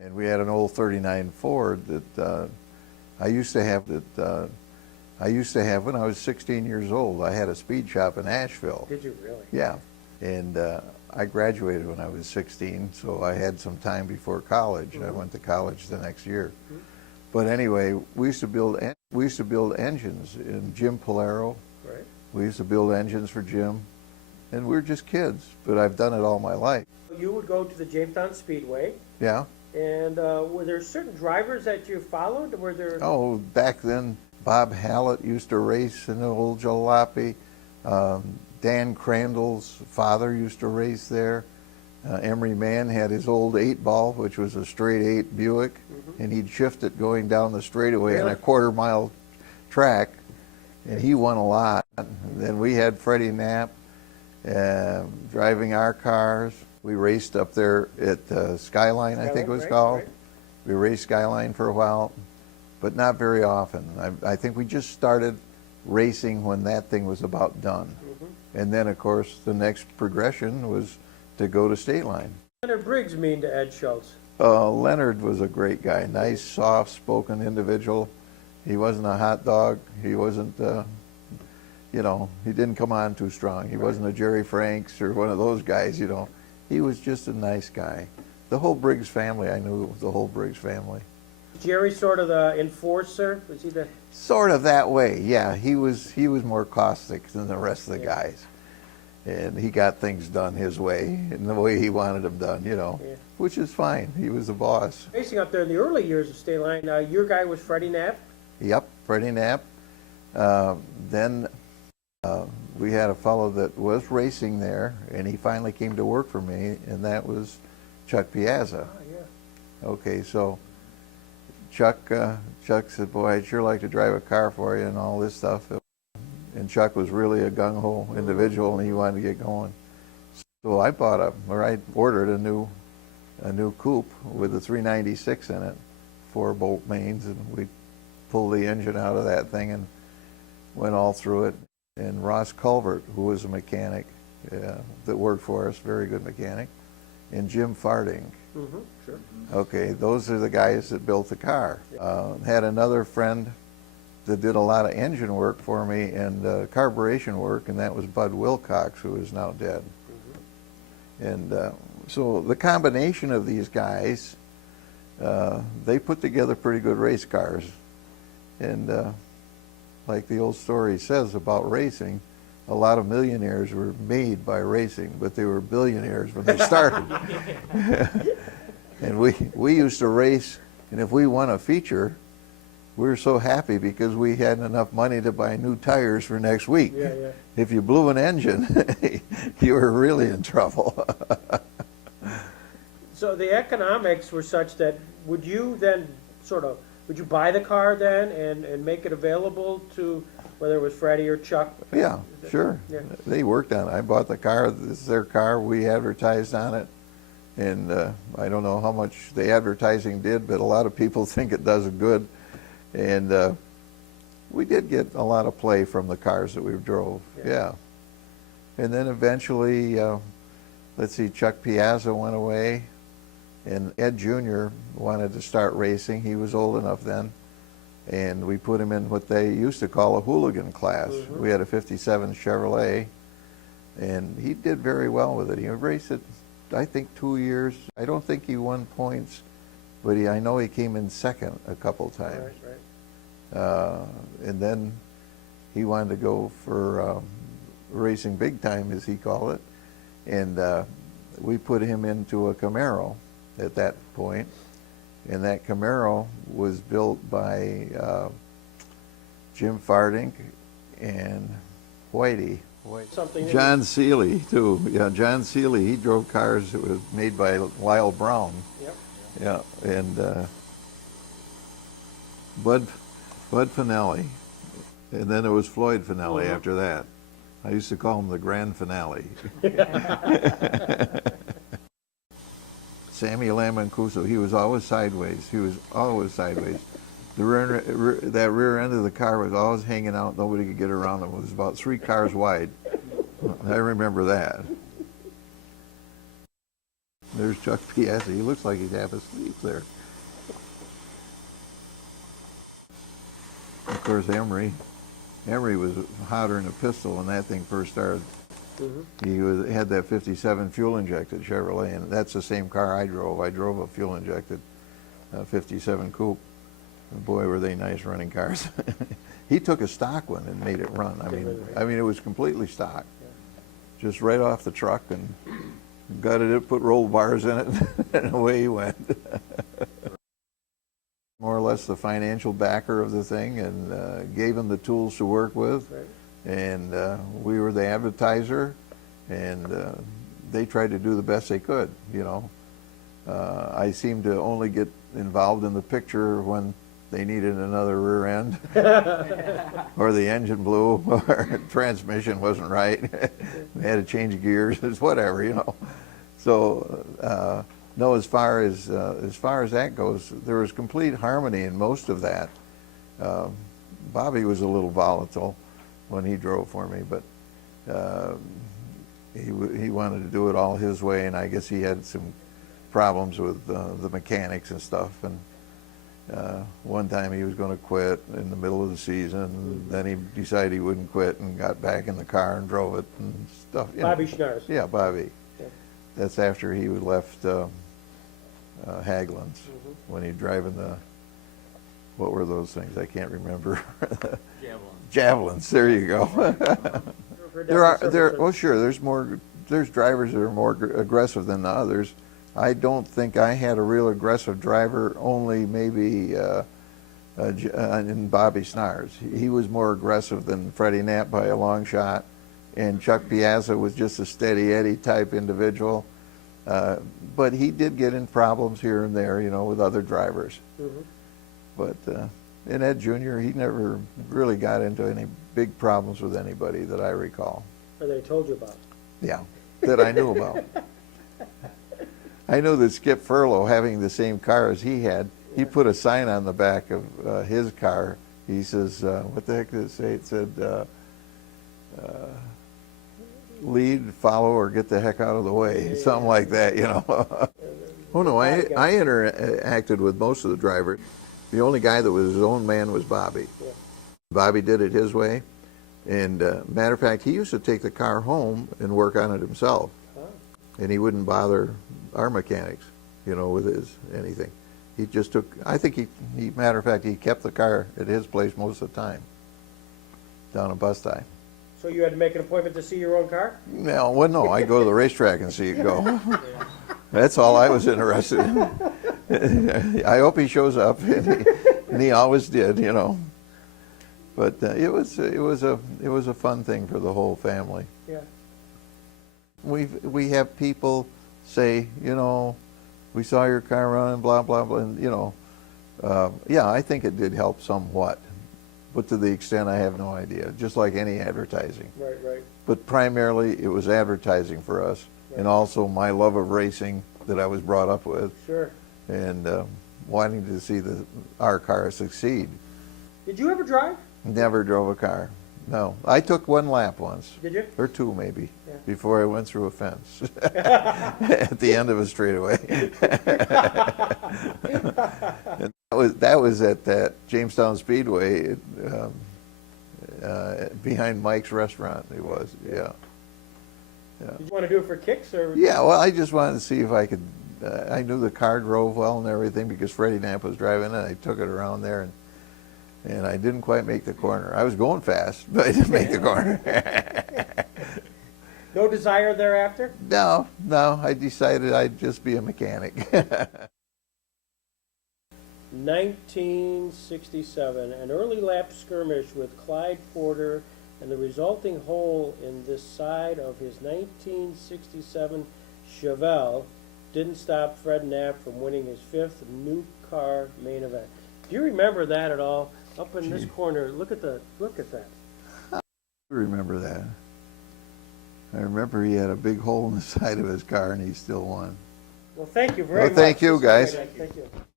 And we had an old 39 Ford that I used to have when I was 16 years old. I had a speed shop in Asheville. Did you really? Yeah. And I graduated when I was 16, so I had some time before college. I went to college the next year. But anyway, we used to build engines in Jim Polaro. Right. We used to build engines for Jim, and we were just kids. But I've done it all my life. You would go to the Jamestown Speedway. Yeah. And were there certain drivers that you followed? Were there? Oh, back then, Bob Hallett used to race in the old jalopy. Dan Crandall's father used to race there. Emory Mann had his old 8-ball, which was a straight 8 Buick, and he'd shift it going down the straightaway on a quarter-mile track, and he won a lot. And then we had Freddie Knapp driving our cars. We raced up there at Skyline, I think it was called. Right. We raced Skyline for a while, but not very often. I think we just started racing when that thing was about done. And then, of course, the next progression was to go to Stateline. Leonard Briggs mean to Ed Shults? Leonard was a great guy, nice, soft-spoken individual. He wasn't a hot dog. He wasn't, you know, he didn't come on too strong. He wasn't a Jerry Franks or one of those guys, you know. He was just a nice guy. The whole Briggs family, I knew it was the whole Briggs family. Jerry sort of the enforcer? Was he the... Sort of that way, yeah. He was more caustic than the rest of the guys. And he got things done his way, and the way he wanted them done, you know, which is fine. He was the boss. Racing up there in the early years of Stateline, your guy was Freddie Knapp? Yep, Freddie Knapp. Then we had a fellow that was racing there, and he finally came to work for me, and that was Chuck Piazza. Oh, yeah. Okay, so Chuck said, boy, I'd sure like to drive a car for you and all this stuff. And Chuck was really a gung-ho individual, and he wanted to get going. So I ordered a new coupe with a 396 in it, 4 bolt mains, and we pulled the engine out of that thing and went all through it. And Russ Covert, who was a mechanic that worked for us, very good mechanic, and Jim Fardink. Sure. Okay, those are the guys that built the car. Had another friend that did a lot of engine work for me and carburation work, and that was Bud Wilcox, who is now dead. And so the combination of these guys, they put together pretty good race cars. And like the old story says about racing, a lot of millionaires were made by racing, but they were billionaires when they started. And we used to race, and if we won a feature, we were so happy because we had enough money to buy new tires for next week. If you blew an engine, you were really in trouble. So the economics were such that would you then would you buy the car then and make it available to whether it was Freddie or Chuck? Yeah, sure. Yeah. They worked on it. I bought the car. This is their car. We advertised on it. And I don't know how much the advertising did, but a lot of people think it does good. And we did get a lot of play from the cars that we drove, yeah. And then eventually, let's see, Chuck Piazza went away, and Ed Jr. wanted to start racing. He was old enough then, and we put him in what they used to call a hooligan class. We had a 57 Chevrolet, and he did very well with it. He raced it, I think, 2 years. I don't think he won points, but I know he came in second a couple times. And then he wanted to go for racing big time, as he called it, and we put him into a Camaro at that point, and that Camaro was built by Jim Fardink and Whitey. John Seeley, too. Yeah, John Seeley, he drove cars that was made by Lyle Brown. Yeah, and Bud Fanale, and then there was Floyd Fanale after that. I used to call him the Grand Finale. Sammy LaMancuso, he was always sideways. The rear end of the car was always hanging out. Nobody could get around him. It was about 3 cars wide. I remember that. There's Chuck Piazza. He looks like he's half asleep there. Of course, Emory. Emory was hotter than a pistol when that thing first started. Mm-hmm. He had that 57 fuel-injected Chevrolet, and that's the same car I drove. I drove a fuel-injected 57 coupe. And boy, were they nice running cars. He took a stock one and made it run. I mean, it was completely stock, just right off the truck, and gutted it, put roll bars in it, and away he went. More or less the financial backer of the thing, and gave him the tools to work with. Right. And we were the advertiser, and they tried to do the best they could, you know. I seemed to only get involved in the picture when they needed another rear end, or the engine blew, or transmission wasn't right. We had to change gears, it's whatever, you know. So no, as far as that goes, there was complete harmony in most of that. Bobby was a little volatile when he drove for me, but he wanted to do it all his way, and I guess he had some problems with the mechanics and stuff. And one time he was going to quit in the middle of the season, and then he decided he wouldn't quit and got back in the car and drove it and stuff. Bobby Schnars. Yeah, Bobby. Yeah. That's after he left Haglund's, when he driving the, what were those things? I can't remember. Javelins. There you go. Oh sure, there's drivers that are more aggressive than the others. I don't think I had a real aggressive driver, only maybe in Bobby Schnars. He was more aggressive than Freddie Knapp by a long shot, and Chuck Piazza was just a steady Eddie type individual. But he did get in problems here and there, you know, with other drivers. But in Ed Jr., he never really got into any big problems with anybody that I recall. Or they told you about. Yeah, that I knew about. I know that Skip Furlow, having the same car as he had, he put a sign on the back of his car. He says, what the heck did it say? It said, lead, follow, or get the heck out of the way. Something like that, you know. Oh no, I interacted with most of the drivers. The only guy that was his own man was Bobby. Yeah. Bobby did it his way. And matter of fact, he used to take the car home and work on it himself. And he wouldn't bother our mechanics, you know, with anything. He just took, I think he matter of fact, he kept the car at his place most of the time, down at bus time. So you had to make an appointment to see your own car? No, well, no, I'd go to the racetrack and see it go. That's all I was interested in. I hope he shows up, and he always did, you know. But it was a fun thing for the whole family. Yeah. We have people say, you know, we saw your car running, blah blah blah, and you know, yeah, I think it did help somewhat, but to the extent I have no idea. Just like any advertising. Right. But primarily, it was advertising for us, and also my love of racing that I was brought up with. Sure. And wanting to see our car succeed. Did you ever drive? Never drove a car. No, I took one lap once. Did you? Or two maybe, Yeah. before I went through a fence at the end of a straightaway. And that was at that Jamestown Speedway behind Mike's restaurant. It was, yeah. Did you want to do it for kicks or? Yeah, well, I just wanted to see if I could. I knew the car drove well and everything because Freddie Knapp was driving it. I took it around there, and I didn't quite make the corner. I was going fast, but I didn't make the corner. No desire thereafter? No, I decided I'd just be a mechanic. 1967, an early lap skirmish with Clyde Porter and the resulting hole in this side of his 1967 Chevelle didn't stop Fred Knapp from winning his 5th new car main event. Do you remember that at all? Up in this corner, look at that. I remember that. I remember he had a big hole in the side of his car and he still won. Well, thank you very much. Thank you, guys. Thank you.